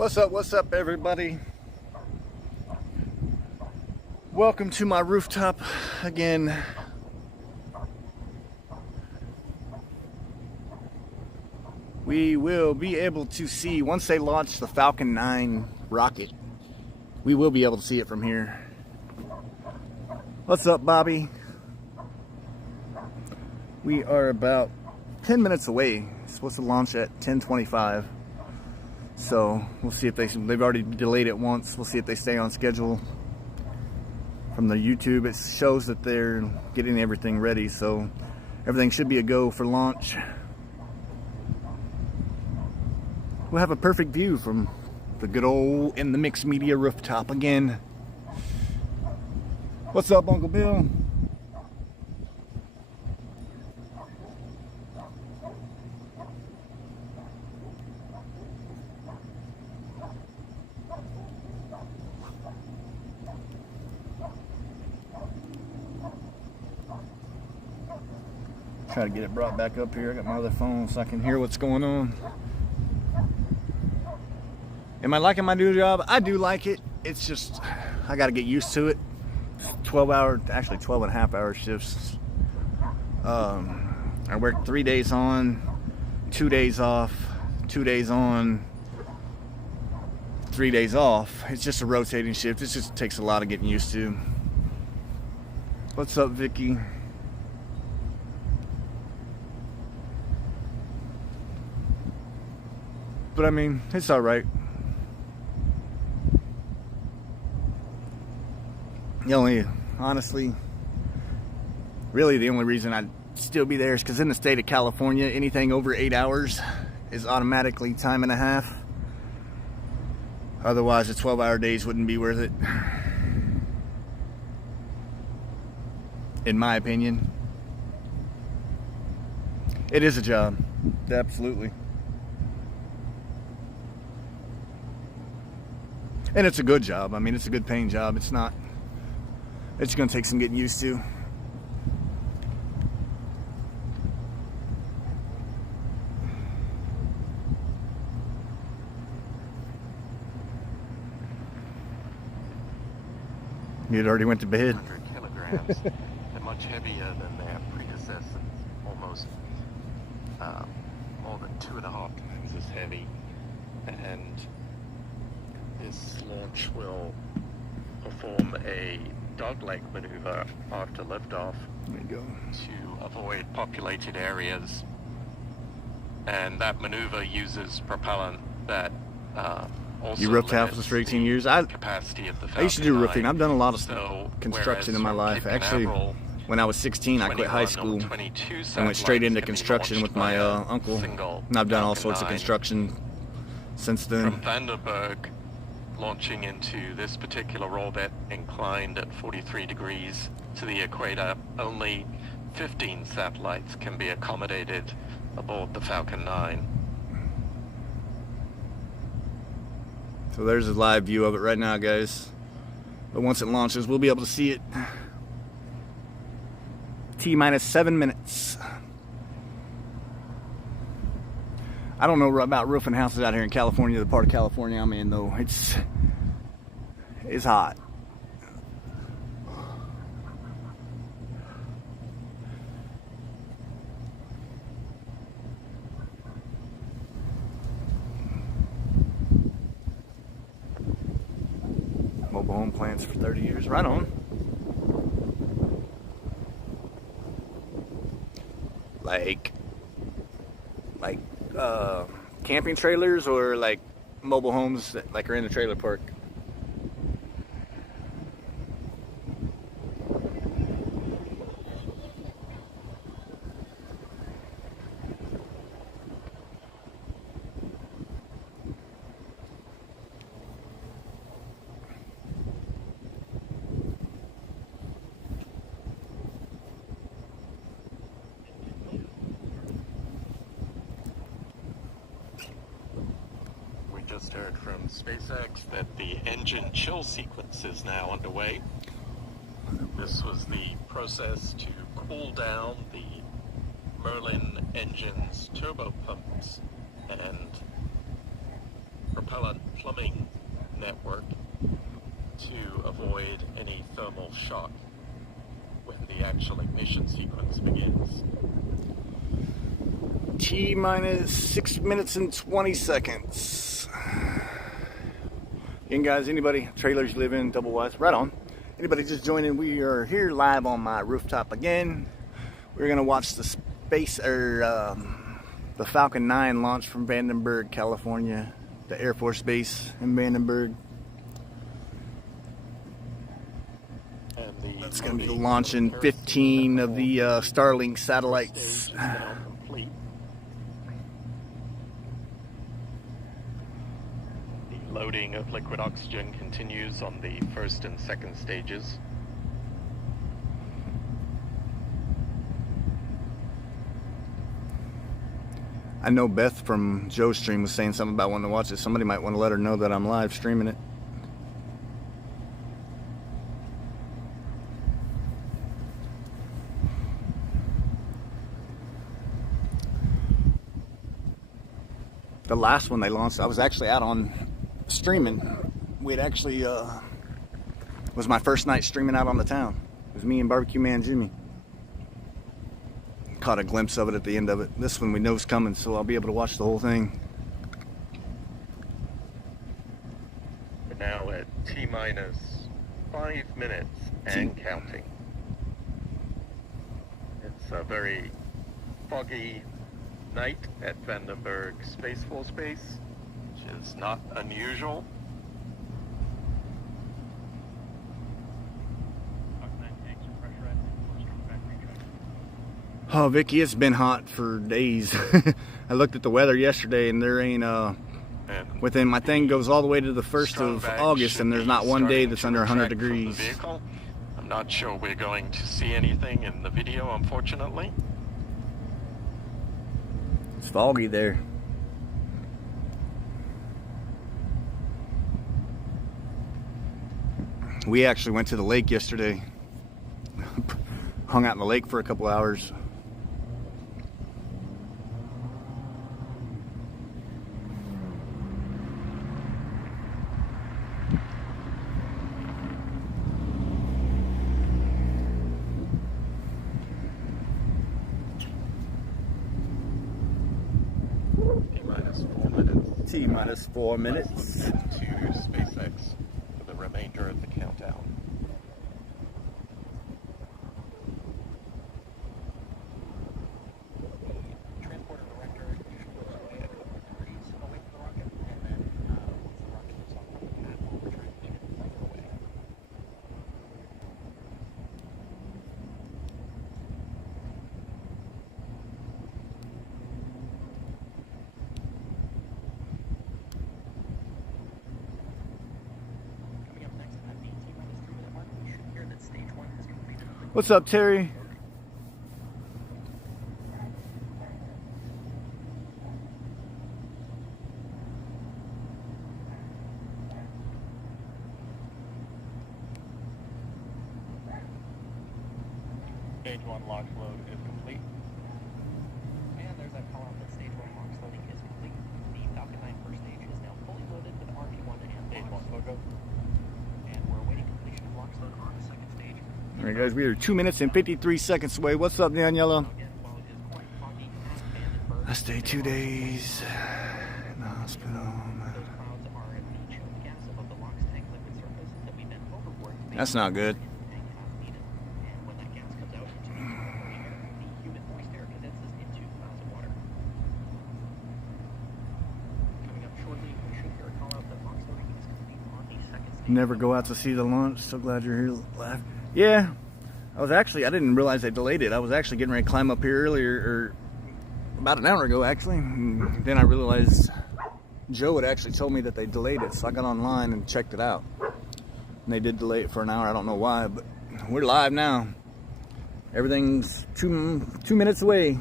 What's up, everybody? Welcome to my rooftop again. We will be able to see, once they launch the Falcon 9 rocket, we will be able to see it from here. What's up, Bobby? We are about 10 minutes away. It's supposed to launch at 10:25. So we'll see if they've already delayed it once. We'll see if they stay on schedule. From the YouTube, it shows that they're getting everything ready, so everything should be a go for launch. We'll have a perfect view from the good old In the Mix Media rooftop again. What's up, Uncle Bill? Try to get it brought back up here. I got my other phone so I can hear what's going on. Am I liking my new job? I do like it. It's just, I got to get used to it. 12 and a half hour shifts. I work 3 days on, 2 days off, 2 days on, 3 days off. It's just a rotating shift. It just takes a lot of getting used to. What's up, Vicky? But I mean, it's all right. Honestly, really the only reason I'd still be there is because in the state of California, anything over 8 hours is automatically time and a half. Otherwise, the 12-hour days wouldn't be worth it. In my opinion. It is a job. Absolutely. And it's a good job. I mean, it's a good paying job. It's going to take some getting used to. You'd already went to bed. 100 kilograms. They're much heavier than their predecessors. Almost more than 2.5 times as heavy. And this launch will perform a dogleg maneuver after liftoff to avoid populated areas, and that maneuver uses propellant that also you roofed houses for 18 years. I used to do roofing. I've done a lot of construction in my life. Actually, when I was 16, I quit high school and went straight into construction with my uncle, and I've done all sorts of construction since then. From Vandenberg, launching into this particular orbit, inclined at 43 degrees to the equator, only 15 satellites can be accommodated aboard the Falcon 9. So there's a live view of it right now, guys. But once it launches, we'll be able to see it. T-minus 7 minutes. I don't know about roofing houses out here in California, the part of California I'm in, though. It's hot. Mobile home plants for 30 years. Right on. Like camping trailers, or like mobile homes that are in a trailer park? Just heard from SpaceX that the engine chill sequence is now underway. This was the process to cool down the Merlin engine's turbo pumps and propellant plumbing network to avoid any thermal shock when the actual ignition sequence begins. T minus 6 minutes and 20 seconds. Again, guys, anybody, trailers you live in, double wise, right on. Anybody just joining, we are here live on my rooftop again. We're gonna watch the the Falcon 9 launch from Vandenberg, California, the Air Force Base in Vandenberg. That's gonna be launching 15 of the Starlink satellites. Loading of liquid oxygen continues on the first and second stages. I know Beth from Joe's stream was saying something about wanting to watch it. Somebody might want to let her know that I'm live streaming it. The last one they launched, I was actually out on streaming. We'd actually, was my first night streaming out on the town. It was me and Barbecue Man Jimmy. Caught a glimpse of it at the end of it. This one we know is coming, so I'll be able to watch the whole thing. We're now at T minus 5 minutes and counting. It's a very foggy night at Vandenberg Space Force Base, which is not unusual. Oh, Vicky, it's been hot for days. I looked at the weather yesterday, and there ain't within my thing goes all the way to the 1st of August, and there's not one day that's under 100 degrees. I'm not sure we're going to see anything in the video, unfortunately. It's foggy there. We actually went to the lake yesterday. Hung out in the lake for a couple hours. T minus 4 minutes. To SpaceX for the remainder of the countdown. Transporter director usually goes away at 30 degrees away from the rocket, and then once the rocket lifts off from the pad, we'll return to further away. What's up, Terry? Stage 1 launch load is complete. And there's that call out that stage 1 launch loading is complete. The Falcon 9 first stage is now fully loaded with RP1 and stage 1 logo. And we're awaiting completion of launch load on the second stage. All right, guys, we are 2 minutes and 53 seconds away. What's up, Daniela? I stayed 2 days in the hospital. That's not good. Never go out to see the launch. So glad you're here live. Yeah, I didn't realize they delayed it. I was actually getting ready to climb up here earlier, or about an hour ago actually. And then I realized Joe had actually told me that they delayed it, so I got online and checked it out. And they did delay it for an hour. I don't know why, but we're live now. Everything's two minutes away.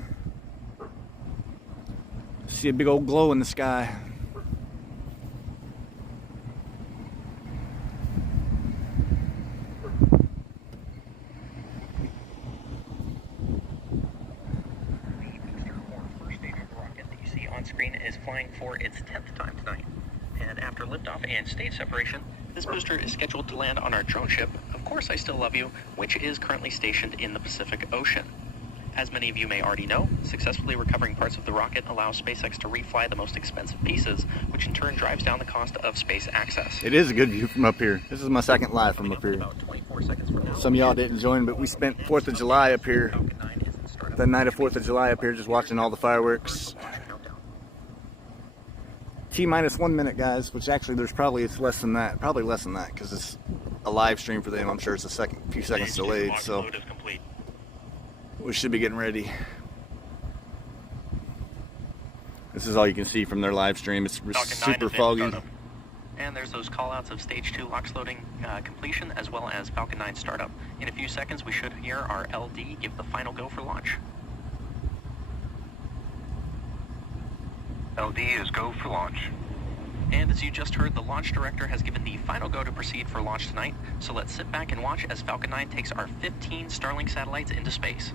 See a big old glow in the sky. On screen is flying for its 10th time tonight, And after liftoff and stage separation, this booster is scheduled to land on our drone ship, Of Course I Still Love You, which is currently stationed in the Pacific Ocean. As many of you may already know, successfully recovering parts of the rocket allows SpaceX to refly the most expensive pieces, which in turn drives down the cost of space access. It is a good view from up here. This is my second live from up here. About 24 seconds from now. Some of y'all didn't join, but we spent 4th of July up here. Falcon 9 is in startup. The night of 4th of July up here, just watching all the fireworks. T-minus 1 minute, guys, which actually it's less than that. Probably less than that, because it's a live stream for them. I'm sure it's a few seconds delayed, so we should be getting ready. This is all you can see from their live stream. It's super foggy. And there's those callouts of Stage 2 LOX loading completion, as well as Falcon 9 startup. In a few seconds, we should hear our LD give the final go for launch. LD is go for launch. And as you just heard, the launch director has given the final go to proceed for launch tonight. So let's sit back and watch as Falcon 9 takes our 15 Starlink satellites into space.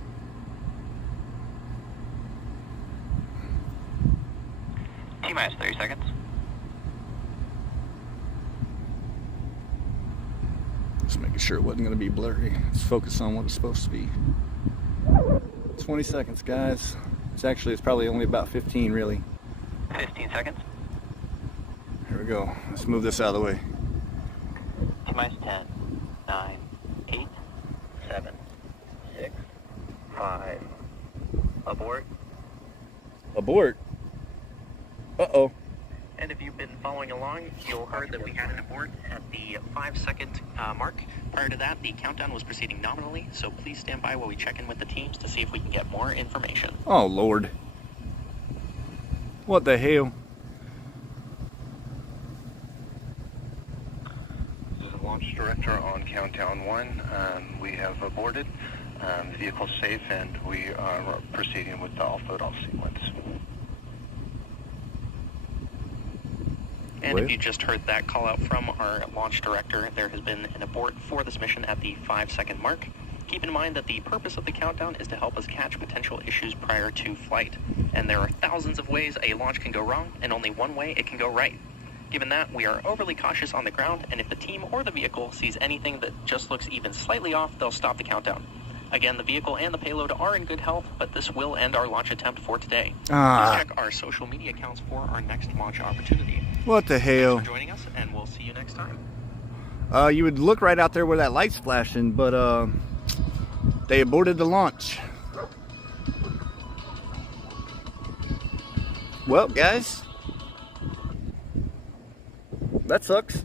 T-minus 30 seconds. Just making sure it wasn't going to be blurry. Let's focus on what it's supposed to be. 20 seconds, guys. It's probably only about 15, really. 15 seconds. Here we go. Let's move this out of the way. T-minus 10, 9, 8, 7, 6, 5. Abort. Abort. Uh-oh. And if you've been following along, you'll heard that we had an abort at the 5-second mark. Prior to that, the countdown was proceeding nominally, so please stand by while we check in with the teams to see if we can get more information. Oh, Lord. What the hell? This is the launch director on countdown 1. We have aborted. The vehicle's safe, and we are proceeding with the offload off sequence. And if you just heard that call out from our launch director, there has been an abort for this mission at the 5-second mark. Keep in mind that the purpose of the countdown is to help us catch potential issues prior to flight. And there are thousands of ways a launch can go wrong, and only one way it can go right. Given that, we are overly cautious on the ground, and if the team or the vehicle sees anything that just looks even slightly off, they'll stop the countdown. Again, the vehicle and the payload are in good health, but this will end our launch attempt for today. Please check our social media accounts for our next launch opportunity. What the hell? Thanks for joining us, and we'll see you next time. You would look right out there where that light's flashing, but they aborted the launch. Well, guys, that sucks.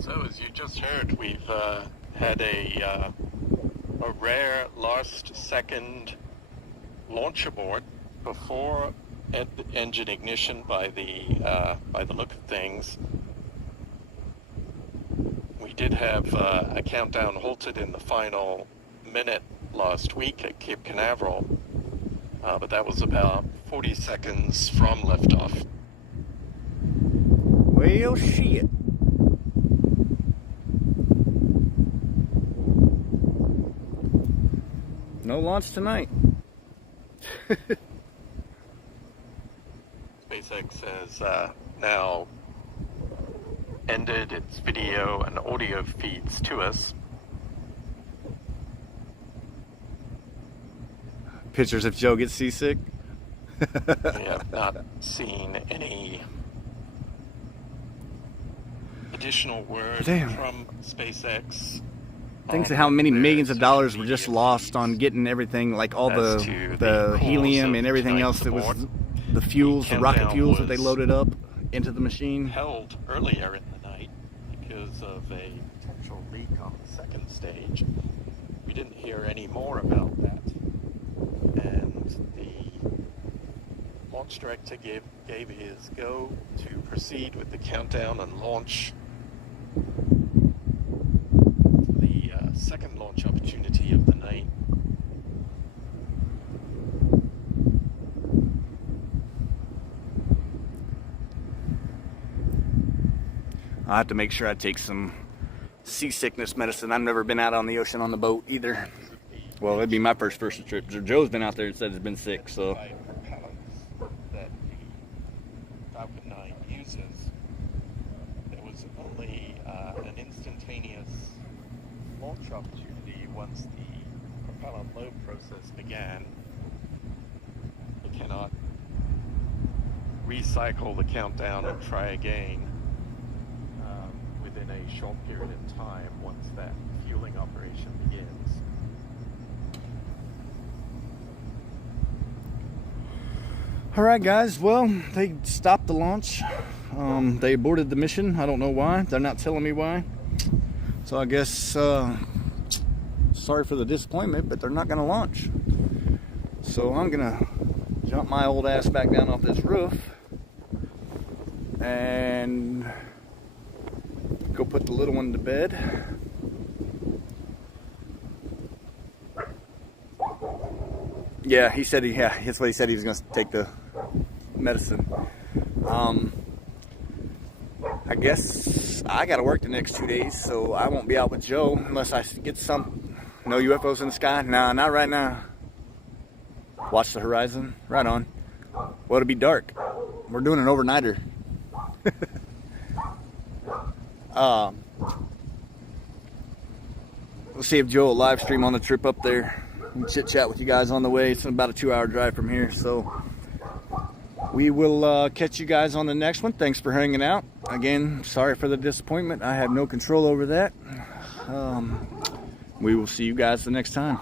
So as you just heard, we've had a rare last second launch abort before engine ignition by the look of things. We did have a countdown halted in the final minute last week at Cape Canaveral, but that was about 40 seconds from liftoff. Well, shit. No launch tonight. SpaceX has now ended its video and audio feeds to us. Pictures if Joe gets seasick. We have not seen any additional word from SpaceX. Thanks to how many millions of dollars were just lost on getting everything, like all the helium and everything else that was the fuels, the rocket fuels that they loaded up into the machine. Held earlier in the night because of a potential leak on the second stage. We didn't hear any more about that. And the launch director gave his go to proceed with the countdown and launch the second launch opportunity of the night. I have to make sure I take some seasickness medicine. I've never been out on the ocean on the boat either. Well, it'd be my first trip. Joe's been out there and said he's been sick, so. launch opportunity once the propeller load process began. We cannot recycle the countdown and try again within a short period of time once that fueling operation begins. All right, guys. Well, they stopped the launch. They aborted the mission. I don't know why. They're not telling me why. So I guess, sorry for the disappointment, but they're not going to launch. So I'm going to jump my old ass back down off this roof and go put the little one to bed. Yeah, he said that's what he said. He was going to take the medicine. I guess I got to work the next 2 days, so I won't be out with Joe unless I get some. No UFOs in the sky? Nah, not right now. Watch the horizon. Right on. Well, it'll be dark. We're doing an overnighter. We'll see if Joe will live stream on the trip up there and chit chat with you guys on the way. It's about a 2-hour drive from here, so we will catch you guys on the next one. Thanks for hanging out. Again, sorry for the disappointment. I have no control over that. We will see you guys the next time.